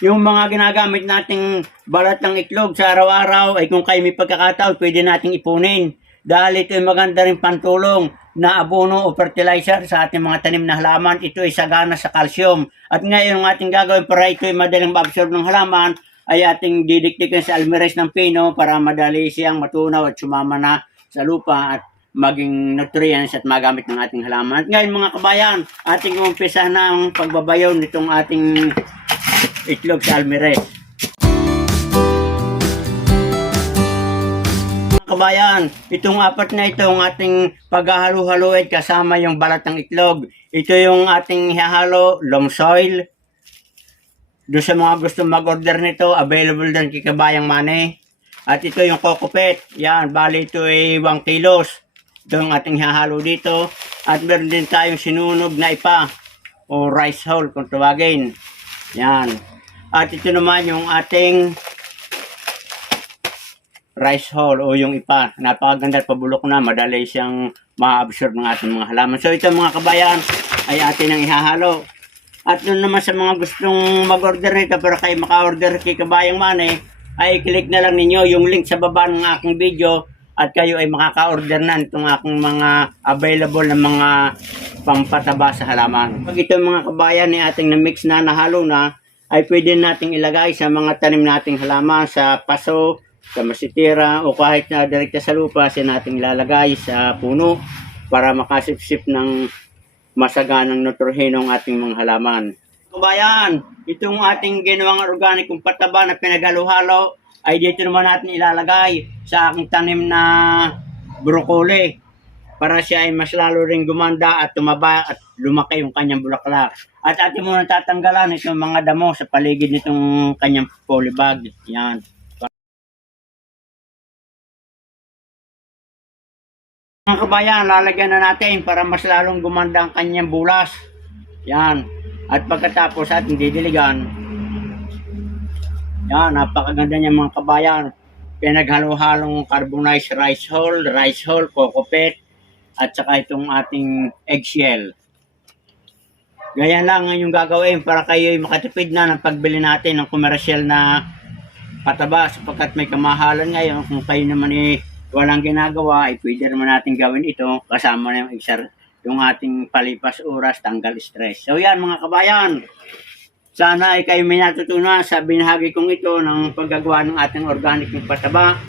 yung mga ginagamit nating balat ng itlog sa araw-araw ay kung kayo may pagkakataon, pwede nating ipunin. Dahil ito ay maganda rin pantulong na abono o fertilizer sa ating mga tanim na halaman. Ito ay sagana sa calcium. At ngayon, ang ating gagawin para ito ay madaling ma-absorb ng halaman ay ating didikdikin sa almirez ng pino para madali siyang matunaw at sumama na sa lupa at maging nutrients at magamit ng ating halaman. At ngayon mga kabayan, ating umpisa na ang pagbabayaw nitong ating itlog sa almirez. Mga kabayan, itong apat na ito ang ating paghahalo-haluin kasama yung balat ng itlog. Ito yung ating hahalo, loam soil. Doon sa mga gusto mag-order nito, available din kay Kabayang Manny. At ito yung kokopet. Yan, bali ito ay 1 kilos. Ito yung ating hahalo dito. At meron din tayong sinunog na ipa o rice hull kung tawagin. Yan. At ito naman yung ating rice hull o yung ipa. Napakaganda at pabulok na. Madali siyang ma-absorb ng ating mga halaman. So ito mga kabayan ay atin ang ihahalo. At doon naman sa mga gustong mag-order nito para kayo maka-order kay Kabayang Manny, ay click na lang ninyo yung link sa baba ng aking video at kayo ay makaka-order na itong aking mga available na mga pampataba sa halaman. Pag ito mga kabayan ni ating na-mix na nahalo na, ay pwede nating ilagay sa mga tanim nating halaman sa paso, sa masitira o kahit na direkta sa lupa nating ilalagay sa puno para makasipsip ng masaganang nutriheno ng ating mga halaman. Kabayan, itong ating ginawang organikong pataba na pinaghalo-halo ay dito naman natin ilalagay sa aking tanim na broccoli para siya ay mas lalo ring gumanda at tumaba at lumaki yung kanyang bulaklak. At atin muna tatanggalan itong mga damo sa paligid nitong kanyang polybag. Yan. Mga kabayan, lalagyan na natin para mas lalong gumanda ang kanyang bulas. Yan. At pagkatapos ating didiligan. Yan, napakaganda niya mga kabayan. Pinaghalo-halong carbonized rice hull, kokopet, at saka itong ating eggshell. Ganyan lang ang yung gagawin para kayo makatipid na ng pagbili natin ng komersyal na pataba sapagkat may kamahalan ngayon. Kung kayo naman walang ginagawa, ay pwede naman natin gawin ito kasama na yung ating palipas oras, tanggal stress. So yan mga kabayan, sana ay kayo may natutunan sa binahagi kong ito ng paggagawa ng ating organic pataba.